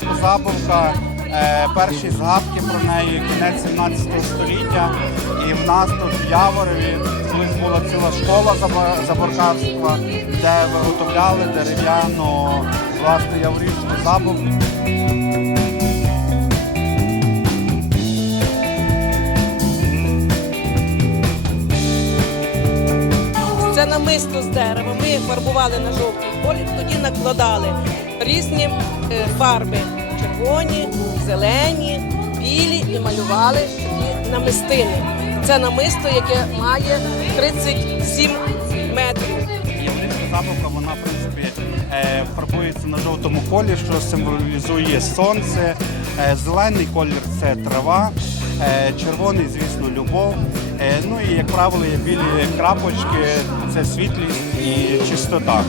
забавка. Е, Перші згадки про неї кінець 17 століття. І в нас тут в Яворові колись була ціла школа заборкарства, де виготовляли дерев'яну власне яворівську забавку. Це намисто з дерева. Ми фарбували на жовтий колір, тоді накладали різні е, фарби червоні, зелені, білі і малювали такі намистини. Це намисто, яке має 37 метрів. Забавка, вона в принципі е, фарбується на жовтому колі, що символізує сонце. Е, Зелений колір це трава, червоний, звісно, любов. Е, Ну і як правило, білі крапочки, це світлість і чистота.